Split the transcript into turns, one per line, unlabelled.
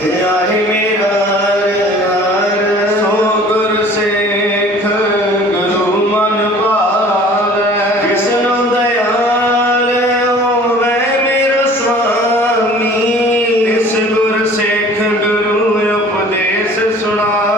Hey, I hear me now.
Lord.